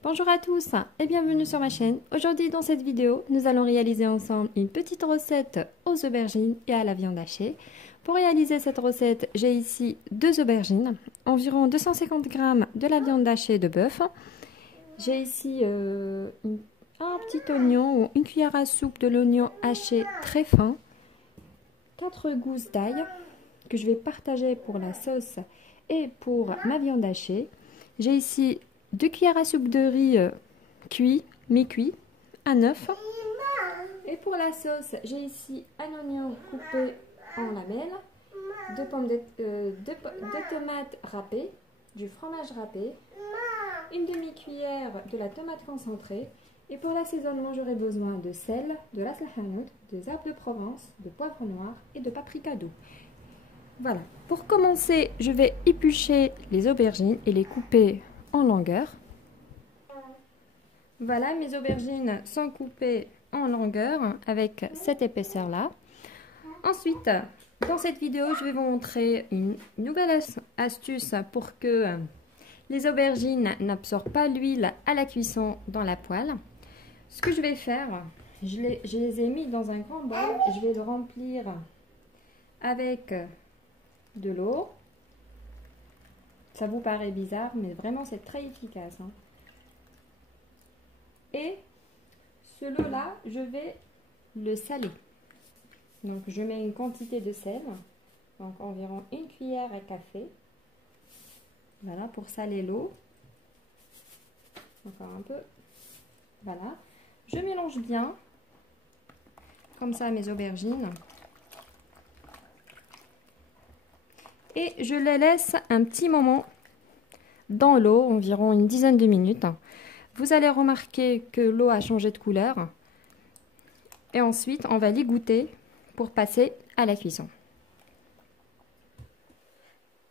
Bonjour à tous et bienvenue sur ma chaîne. Aujourd'hui dans cette vidéo, nous allons réaliser ensemble une petite recette aux aubergines et à la viande hachée. Pour réaliser cette recette, j'ai ici 2 aubergines, environ 250 g de la viande hachée de bœuf. J'ai ici un petit oignon ou une cuillère à soupe de l'oignon haché très fin, 4 gousses d'ail que je vais partager pour la sauce et pour ma viande hachée. J'ai ici 2 cuillères à soupe de riz cuit, mi-cuit, un œuf. Et pour la sauce, j'ai ici un oignon coupé en lamelles, 2 tomates râpées, du fromage râpé, une demi-cuillère de la tomate concentrée. Et pour l'assaisonnement, j'aurai besoin de sel, de ras el hanout, des herbes de Provence, de poivre noir et de paprika doux. Voilà, pour commencer, je vais éplucher les aubergines et les couper en longueur. Voilà, mes aubergines sont coupées en longueur avec cette épaisseur-là. Ensuite, dans cette vidéo, je vais vous montrer une nouvelle astuce pour que les aubergines n'absorbent pas l'huile à la cuisson dans la poêle. Ce que je vais faire, je les ai mis dans un grand bol et je vais le remplir avec de l'eau. Ça vous paraît bizarre, mais vraiment c'est très efficace, hein. Et ce lot-là, je vais le saler. Donc je mets une quantité de sel, donc environ une cuillère à café. Voilà, pour saler l'eau. Encore un peu. Voilà. Je mélange bien, comme ça, mes aubergines. Et je les laisse un petit moment dans l'eau, environ une dizaine de minutes. Vous allez remarquer que l'eau a changé de couleur. Et ensuite, on va l'égoutter pour passer à la cuisson.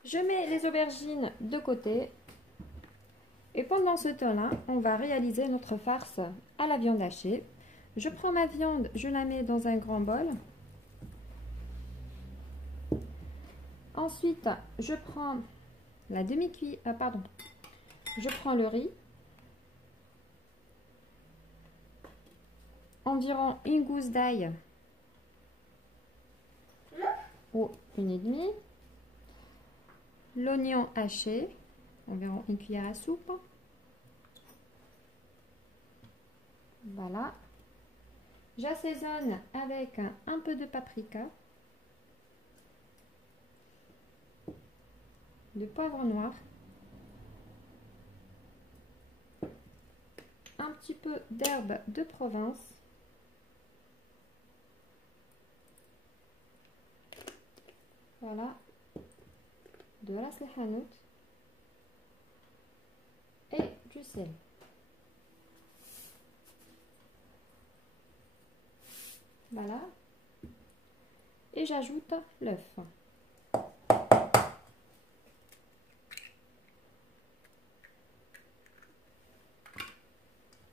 Je mets les aubergines de côté. Et pendant ce temps-là, on va réaliser notre farce à la viande hachée. Je prends ma viande, je la mets dans un grand bol. Ensuite, je prends la demi-cuillère, je prends le riz, environ une gousse d'ail ou une et demie, l'oignon haché, environ une cuillère à soupe. Voilà. J'assaisonne avec un peu de paprika, de poivre noir, un petit peu d'herbe de Provence, voilà, de ras el hanout et du sel. Voilà. Et j'ajoute l'œuf.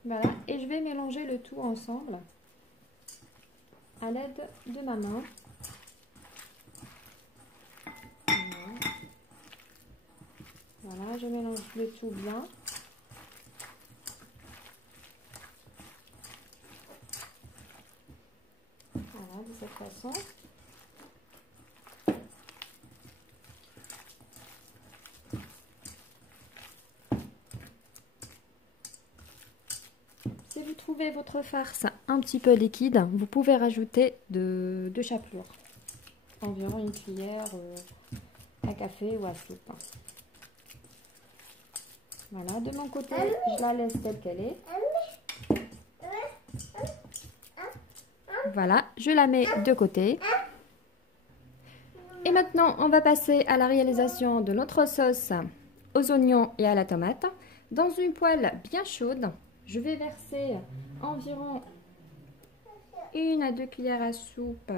Voilà, et je vais mélanger le tout ensemble à l'aide de ma main. Voilà, je mélange le tout bien. Voilà, de cette façon. Si vous trouvez votre farce un petit peu liquide, vous pouvez rajouter de chapelure. Environ une cuillère à café ou à soupe. Voilà, de mon côté, je la laisse telle qu'elle est. Voilà, je la mets de côté. Et maintenant, on va passer à la réalisation de notre sauce aux oignons et à la tomate. Dans une poêle bien chaude, je vais verser environ 1 à 2 cuillères à soupe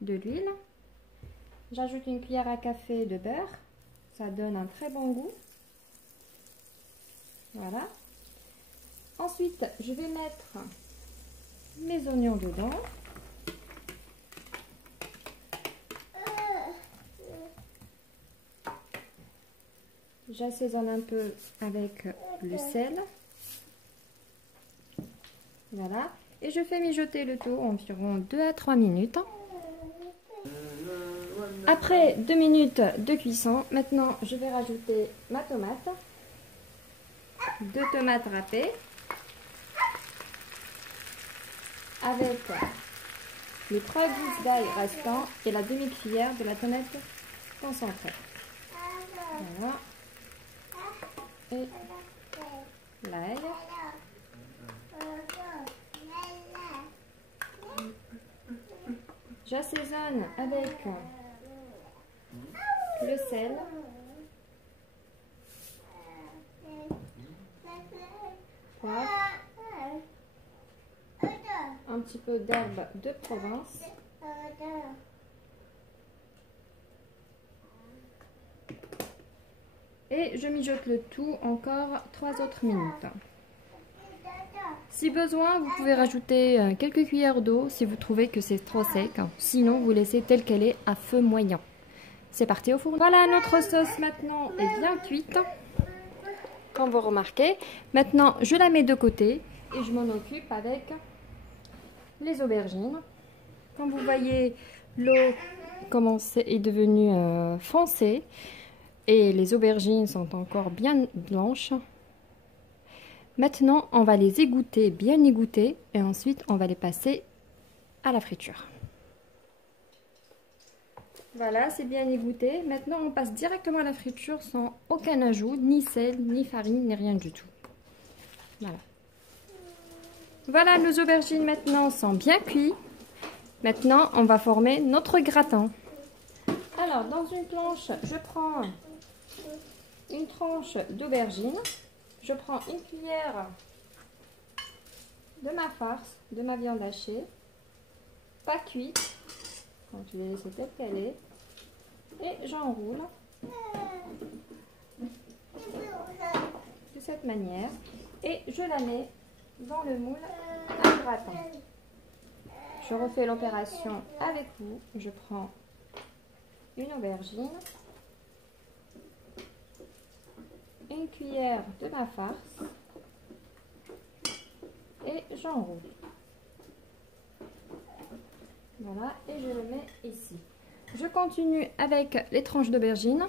de l'huile. J'ajoute une cuillère à café de beurre. Ça donne un très bon goût. Voilà. Ensuite, je vais mettre mes oignons dedans. J'assaisonne un peu avec le sel. Voilà. Et je fais mijoter le tout environ 2 à 3 minutes. Après 2 minutes de cuisson, maintenant je vais rajouter ma tomate. 2 tomates râpées. Avec les 3 gousses d'ail restants et la demi-cuillère de la tomate concentrée. Voilà. Et l'ail. J'assaisonne avec le sel, poivre, un petit peu d'herbe de Provence, et je mijote le tout encore 3 autres minutes. Si besoin, vous pouvez rajouter quelques cuillères d'eau si vous trouvez que c'est trop sec. Sinon, vous laissez telle qu'elle est à feu moyen. C'est parti au four. Voilà, notre sauce maintenant est bien cuite. Comme vous remarquez. Maintenant, je la mets de côté et je m'en occupe avec les aubergines. Comme vous voyez, l'eau est devenue foncée et les aubergines sont encore bien blanches. Maintenant, on va les égoutter, bien égoutter, et ensuite on va les passer à la friture. Voilà, c'est bien égoutté. Maintenant, on passe directement à la friture sans aucun ajout, ni sel, ni farine, ni rien du tout. Voilà. Voilà, nos aubergines maintenant sont bien cuites. Maintenant, on va former notre gratin. Alors, dans une planche, je prends une tranche d'aubergine. Je prends une cuillère de ma farce, de ma viande hachée, pas cuite, donc je vais laisser telle qu'elle est, et j'enroule de cette manière, et je la mets dans le moule à gratin. Je refais l'opération avec vous, je prends une aubergine, une cuillère de ma farce et j'enroule. Voilà, et je le mets ici. Je continue avec les tranches d'aubergine.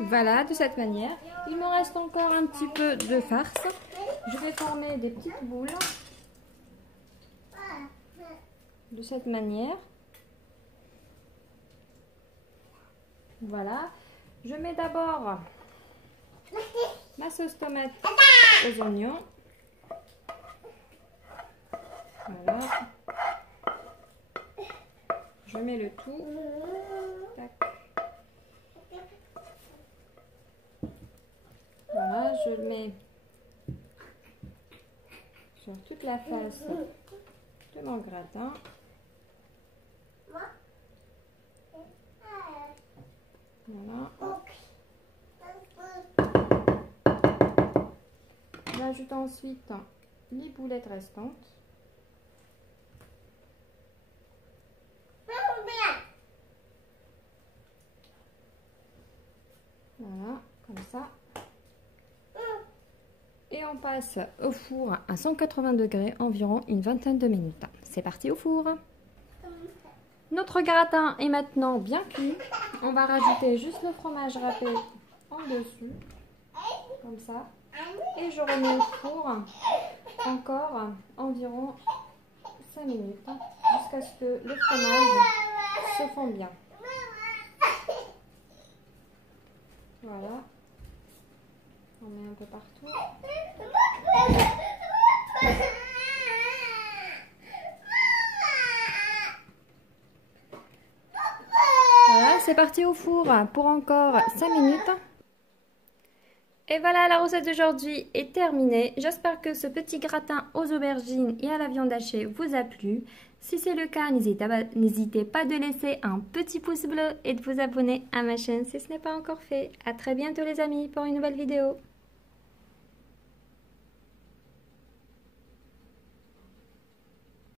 Voilà, de cette manière. Il me reste encore un petit peu de farce. Je vais former des petites boules de cette manière. Voilà. Je mets d'abord ma sauce tomate aux oignons. Voilà. Je mets le tout. Tac. Voilà, je le mets sur toute la face de mon gratin. Voilà. J'ajoute ensuite les boulettes restantes. Voilà, comme ça. Et on passe au four à 180 degrés environ une vingtaine de minutes. C'est parti au four. Notre gratin est maintenant bien cuit. On va rajouter juste le fromage râpé en dessus, comme ça. Et je remets au four encore environ 5 minutes jusqu'à ce que le fromage se fonde bien. Voilà. On met un peu partout. Voilà, c'est parti au four pour encore 5 minutes. Et voilà, la recette d'aujourd'hui est terminée. J'espère que ce petit gratin aux aubergines et à la viande hachée vous a plu. Si c'est le cas, n'hésitez pas de laisser un petit pouce bleu et de vous abonner à ma chaîne si ce n'est pas encore fait. À très bientôt les amis pour une nouvelle vidéo.